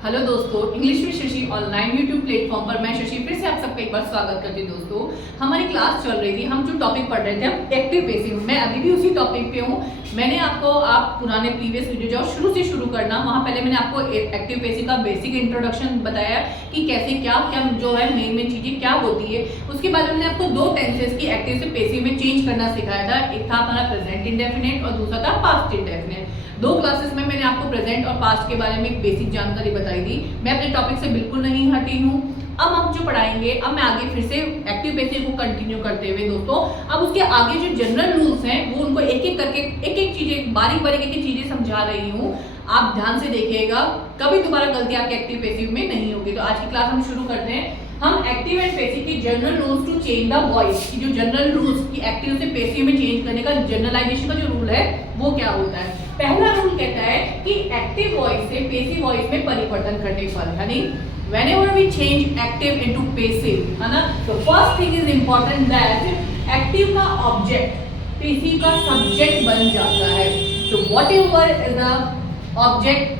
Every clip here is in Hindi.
हेलो दोस्तों, इंग्लिश में शशि ऑनलाइन यूट्यूब प्लेटफॉर्म पर मैं शशि फिर से आप सबका एक बार स्वागत करती हूँ। दोस्तों, हमारी क्लास चल रही थी, हम जो टॉपिक पढ़ रहे थे हम एक्टिव पैसिव, मैं अभी भी उसी टॉपिक पे हूँ। मैंने आपको आप पुराने प्रीवियस वीडियो जाओ शुरू से शुरू करना, वहाँ पहले मैंने आपको एक्टिव पैसिव का बेसिक इंट्रोडक्शन बताया कि कैसे क्या क्या जो है मेन चीजें क्या होती है। उसके बाद मैंने आपको दो टेंसेस की एक्टिव से पैसिव में चेंज करना सिखाया था। एक था हमारा प्रेजेंट इंडेफिनिट और दूसरा था पास्ट इंडेफिनिट। दो क्लासेस में मैंने आपको प्रेजेंट और पास्ट के बारे में एक बेसिक जानकारी बताई थी। मैं अपने टॉपिक से बिल्कुल नहीं हटी हूँ। अब हम जो पढ़ाएंगे, अब मैं आगे फिर से एक्टिव पैसिव को कंटिन्यू करते हुए दोस्तों, अब उसके आगे जो जनरल रूल्स हैं वो उनको एक एक करके एक चीजें बारीक बारीक एक चीजें समझा रही हूँ। आप ध्यान से देखिएगा, कभी दोबारा गलती आपके एक्टिव पैसिव में नहीं होगी। तो आज की क्लास हम शुरू करते हैं। हम एक्टिव एंड पैसिव की general rules to change the voice की जो जनरल रूल्स की एक्टिव से पैसिव में चेंज करने का जनरलाइजेशन का जो रूल है वो क्या होता है। पहला रूल कहता है कि एक्टिव वॉइस से पैसिव वॉइस में परिवर्तन करने पर, यानी whenever we change active into passive, है ना, तो first thing is important that active का ऑब्जेक्ट पैसिव का सब्जेक्ट बन जाता है। तो whatever is the object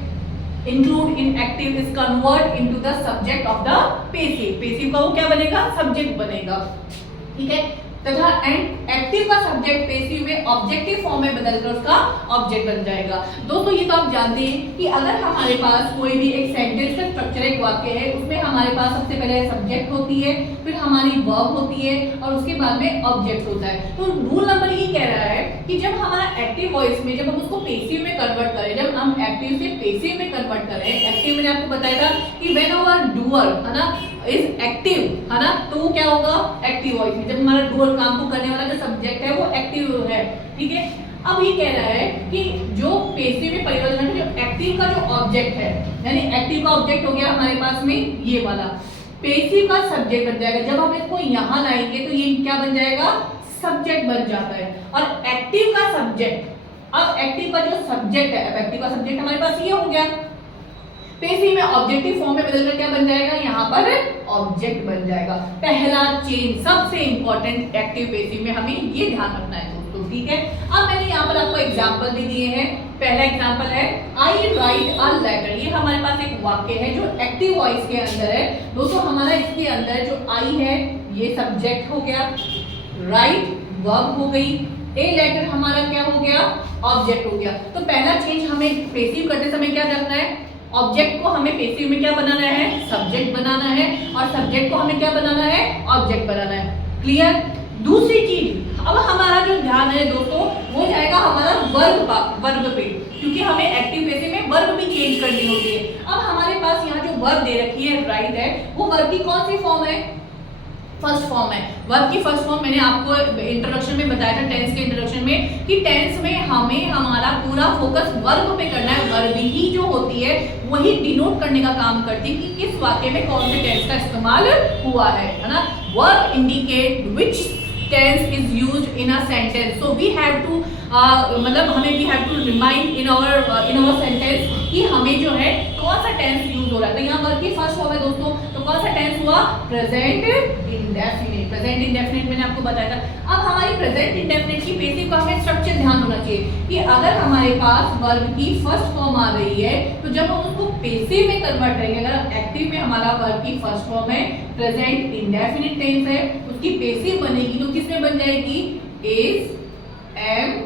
include in active is convert into the subject of the passive। passive का वो क्या बनेगा, सब्जेक्ट बनेगा, ठीक है। तथा एक्टिव का सब्जेक्ट पैसिव में ऑब्जेक्टिव फॉर्म में बदलकर उसका ऑब्जेक्ट बन जाएगा। दोस्तों, ये तो आप जानते हैं कि अगर हमारे पास कोई भी एक सेंटेंस का स्ट्रक्चर एक वाक्य है, उसमें हमारे पास सबसे पहले सब्जेक्ट होती है, फिर हमारी वर्ब होती है और उसके बाद में ऑब्जेक्ट होता है। तो रूल नंबर ये कह रहा है कि जब हमारा एक्टिव वॉइस में जब हम उसको पैसिव में कन्वर्ट करें, जब हम एक्टिव से पैसिव में कन्वर्ट करें, एक्टिव मैंने आपको बताया था कि व्हेन आवर डूअर, है ना, इज एक्टिव, है ना, तो वो क्या होगा, एक्टिव वॉइस में जब हमारा डूअर काम को करने वाला जो सब्जेक्ट है वो एक्टिव है, ठीक है। अब ये कह रहा है कि जो पैसिव में परिवर्तन है, जो एक्टिव का जो ऑब्जेक्ट है, यानी एक्टिव का ऑब्जेक्ट हो गया हमारे पास में ये वाला, पैसिव का सब्जेक्ट बन जाएगा। जब हम इसको यहाँ लाएंगे तो ये क्या बन जाएगा, सब्जेक्ट बन जाता है। और एक्टिव का सब्जेक्ट, अब एक्टिव का जो सब्जेक्ट है, अब एक्टिव का सब्जेक्ट हमारे पास ये हो गया, पैसिव में ऑब्जेक्टिव फॉर्म में बदलकर क्या बन जाएगा, यहाँ पर ऑब्जेक्ट बन जाएगा। पहला चेंज सबसे इंपॉर्टेंट एक्टिव पैसिव में हमें ये ध्यान रखना है दोस्तों, ठीक है। अब मैंने यहाँ पर आपको एग्जांपल दे दिए हैं। पहला एग्जांपल है आई राइट अ लेटर। ये हमारे पास एक वाक्य है जो एक्टिव वॉइस के अंदर है। दोस्तों, हमारा इसके अंदर जो आई है ये सब्जेक्ट हो गया, राइट वर्ब हो गई, ए लेटर हमारा क्या हो गया, ऑब्जेक्ट हो गया। तो पहला चेंज हमें पैसिव करते समय क्या करना है, ऑब्जेक्ट को हमें पैसिव में क्या बनाना है, सब्जेक्ट बनाना है, और सब्जेक्ट को हमें क्या बनाना है, ऑब्जेक्ट बनाना है। क्लियर। दूसरी चीज, अब हमारा जो ध्यान है दोस्तों वो जाएगा हमारा वर्ब पे, क्योंकि हमें एक्टिव पैसिव में वर्ब भी चेंज करनी होती है। अब हमारे पास यहाँ जो वर्ब दे रखी है राइट है, वो वर्ब की कौन सी फॉर्म है, फर्स्ट फॉर्म है। वर्ब की फर्स्ट फॉर्म मैंने आपको इंट्रोडक्शन में बताया था, टेंस के इंट्रोडक्शन में, कि टेंस में हमें हमारा पूरा फोकस वर्ब पे करना है। वर्ब ही जो होती है वही डिनोट करने का काम करती है कि किस वाक्य में कौन से टेंस का इस्तेमाल हुआ है ना। Verb indicate which tense is used in a sentence, so we have to मतलब हमें we have to remind in our sentence कि हमें जो है कौन सा टेंस यूज हो रहा है। तो यहाँ वर्ब की फर्स्ट फॉर्म है दोस्तों, तो कौन सा टेंस हुआ, प्रेजेंट इंडेफिनिट। प्रेजेंट इंडेफिनिट मैंने आपको बताया था। अब हमारी प्रेजेंट इंडेफिनिट की बेसिक का हमें स्ट्रक्चर ध्यान होना चाहिए कि अगर हमारे पास वर्ब की फर्स्ट फॉर्म आ रही है तो जब हम उसको पैसिव में कन्वर्ट करेंगे, अगर एक्टिव में हमारा वर्ब की फर्स्ट फॉर्म है, प्रेजेंट इंडेफिनिट टेंस है, उसकी पैसिव बनेगी तो किसमें बन जाएगी, इज, एम,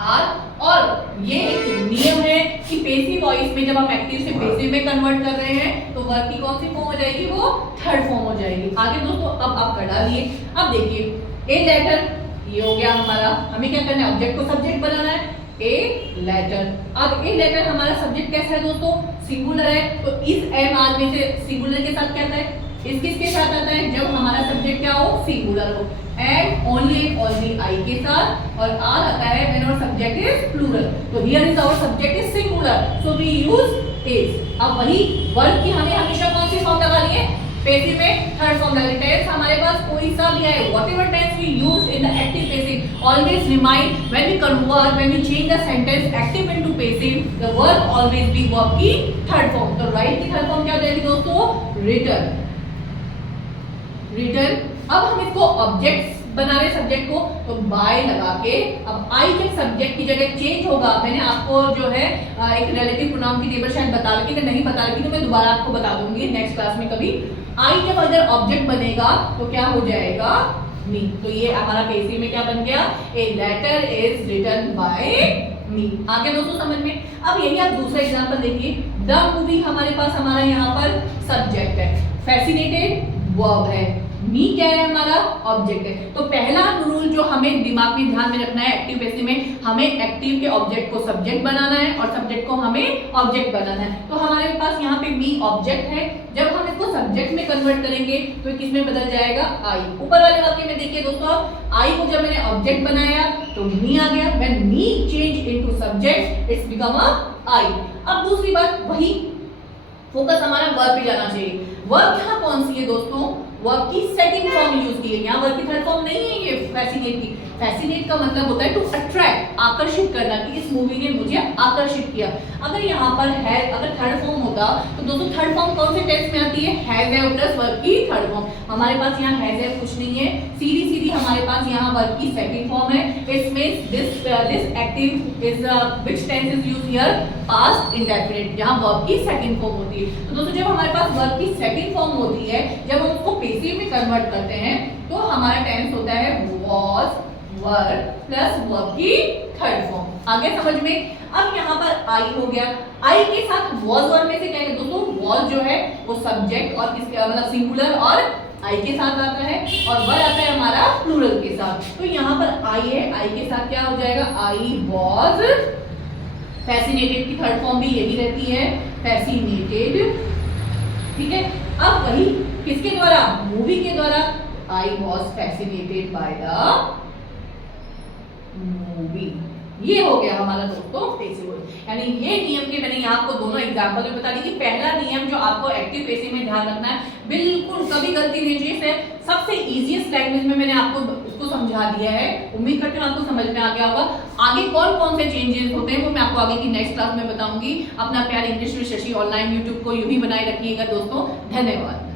आर। और ये एक नियम है कि पैसिव वॉइस में जब हम एक्टिव से पैसिव में कन्वर्ट कर रहे हैं तो वर्ब की कौन सी फॉर्म हो जाएगी, वो थर्ड फॉर्म हो जाएगी। आगे दोस्तों अब आप कर डालिए। अब देखिए ए लेटर ये हो गया हमारा, हमें क्या करना है, ऑब्जेक्ट को सब्जेक्ट बनाना है, ए लेटर। अब ए लेटर हमारा सब्जेक्ट कैसा है दोस्तों, सिंगुलर है, तो इस एम आर में से सिंगुलर के साथ क्या आता है, इस किसके साथ आता है, जब हमारा सब्जेक्ट क्या हो, सिंगुलर हो। एंड ओनली आई के साथ, और आर आता है when our subject is plural. तो here is our subject is singular, so we use is. अब वही वर्ब की हमें हमेशा कौन सी फॉर्म लगानी है, पैसिव में थर्ड फॉर्म लगानी है। टेंस हमारे पास कोई सा भी है, whatever tense we use in the active passive, always remind when we convert, when we change the sentence active into passive, the verb always be verb की थर्ड फॉर्म। तो राइट की थर्ड फॉर्म क्या हो जाएगी दोस्तों, रिटन। रिटन। अब हम इसको ऑब्जेक्ट्स बना रहे सब्जेक्ट को, तो बाय लगा के अब आई जब सब्जेक्ट की जगह चेंज होगा, मैंने आपको जो है एक रिलेटिव प्रोनाउन की टेबल शायद बता रखी, अगर नहीं बता रखी तो मैं दोबारा आपको बता दूंगी नेक्स्ट क्लास में कभी। आई जब अगर ऑब्जेक्ट बनेगा तो क्या हो जाएगा, मी। तो ये हमारा पेशी में क्या बन गया, a letter is written by me. आगे दोस्तों समझ में। अब यही आप दूसरा एग्जांपल देखिए, द मूवी हमारे पास हमारा यहाँ पर सब्जेक्ट है, फैसिनेटेड वर्ब है, मी क्या है हमारा ऑब्जेक्ट है। तो पहला रूल जो हमें दिमाग में ध्यान में रखना है एक्टिव पैसिव में, हमें एक्टिव के ऑब्जेक्ट को सब्जेक्ट बनाना है और सब्जेक्ट को हमें ऑब्जेक्ट बनाना है। तो हमारे पास यहाँ पे मी ऑब्जेक्ट है, जब हम इसको सब्जेक्ट में कन्वर्ट करेंगे तो किसमें बदल जाएगा, आई। ऊपर वाले वाक्य में देखिए दोस्तों, आई को जब मैंने ऑब्जेक्ट बनाया तो मी आ गया, when me change into subject it's become a I. अब दूसरी बात, वही फोकस हमारा वर्ब पे जाना चाहिए। वर्ब यहाँ कौन सी है दोस्तों, वर्ब की सेकंड फॉर्म यूज की है, यहाँ वर्ब की थर्ड फॉर्म नहीं है ये फैसिनेट की। फैसिनेट का मतलब होता है टू अट्रैक्ट, आकर्षित करना, कि इस मूवी ने मुझे आकर्षित किया। अगर यहाँ पर है, अगर थर्ड फॉर्म होता तो दोस्तों थर्ड फॉर्म कौन से टेंस में आती है, हैव हैव प्लस वर्ब की थर्ड फॉर्म। हमारे पास यहाँ हैव हैव कुछ नहीं है, सीधी सीधी हमारे पास यहाँ वर्ब की सेकंड फॉर्म है। It means this active is which tense is used here, past indefinite, जहाँ वर्ब की सेकंड फॉर्म होती है। तो दोस्तों जब हमारे पास वर्ब की सेकंड फॉर्म होती है, जब हम उसको पेसिव में कन्वर्ट करते हैं तो हमारा टेंस होता है वाज, वर प्लस वर्ब की थर्ड फॉर्म। आगे समझ में। अब यहाँ पर आई हो गया, आई के साथ वॉज वर्ब में से क्या है दोस्तों, वॉज जो है वो सब्जेक्ट और किसके मतलब सिंगुलर और आई के साथ आता है, और वर आता है हमारा प्लूरल के साथ। तो यहाँ पर आई है, आई के साथ क्या हो जाएगा, आई वॉज। फैसिनेटेड की थर्ड फॉर्म भी यही रहती है, फैसिनेटेड। ठीक है, अब वही किसके द्वारा, मूवी के द्वारा, I was fascinated by the movie. ये हो गया हमारा दोस्तों पैसिव वॉइस। यानी ये नियम के मैंने यहाँ आपको दोनों एग्जांपल में बता दी कि पहला नियम जो आपको एक्टिव पैसिव में ध्यान रखना है, बिल्कुल कभी गलती नहीं चाहिए। सबसे इजीएस्ट लैंग्वेज में मैंने आपको उसको समझा दिया है, उम्मीद करती हूँ आपको समझ में आ गया होगा। आगे कौन कौन से चेंजेस होते हैं वो मैं आपको आगे की नेक्स्ट क्लास में बताऊंगी। अपना प्यार English with Shashi online YouTube को यूं ही बनाए रखिएगा दोस्तों। धन्यवाद।